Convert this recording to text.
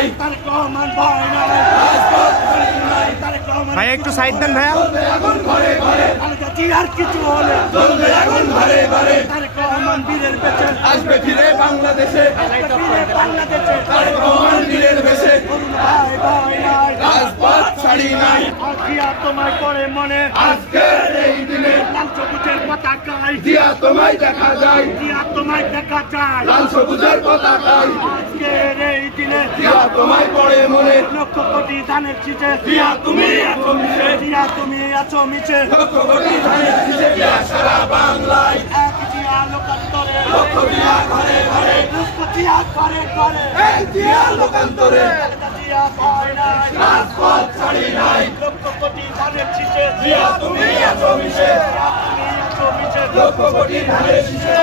নাই, তারেক রহমান ভয় নাই, রাজপথ ছাড়ি নাই, তারেক রহমান। ভাই একটু সাইড দেন ভাইয়া। আগুন ঘরে ঘরে, খালেদা জিয়ার কিছু হলে জ্বলবে আগুন ঘরে ঘরে, তারেক রহমান বীরের বেঁচে আসবে ফিরে বাংলাদেশে, বাংলাদেশে তারেক রহমান বীরের বেঁচে। ভাই ভয় নাই, রাজপথ ছাড়ি নাই, জিয়া তোমায় করে মনে আজকের এই দিনে, লাল সবুজের পতাকায় জিয়া তোমায় দেখা যায়, জিয়া তোমায় দেখা যায়, লাল সবুজের পতাকায় আজকের এই দিনে জিয়া তোমায় পড়ে মনে, লক্ষ কোটি ধানের শীষে জিয়া তুমি আছো মিশে, জিয়া তুমি আছো মিশে, লক্ষ কোটি ধানের শীষে জিয়া সারা বাংলায়, এক জিয়া লোকান্তরে, লক্ষ জিয়া ঘরে ঘরে, লক্ষ জিয়া ঘরে ঘরে, এক জিয়া লোকান্তরে, জিয়া ভয় নাই, রাজপথ ছাড়ি নাই, লক্ষ কোটি ধানের শীষে জিয়া তুমি আছো মিশে, জিয়া তুমি আছো মিশে, লক্ষ কোটি ধানের শীষে।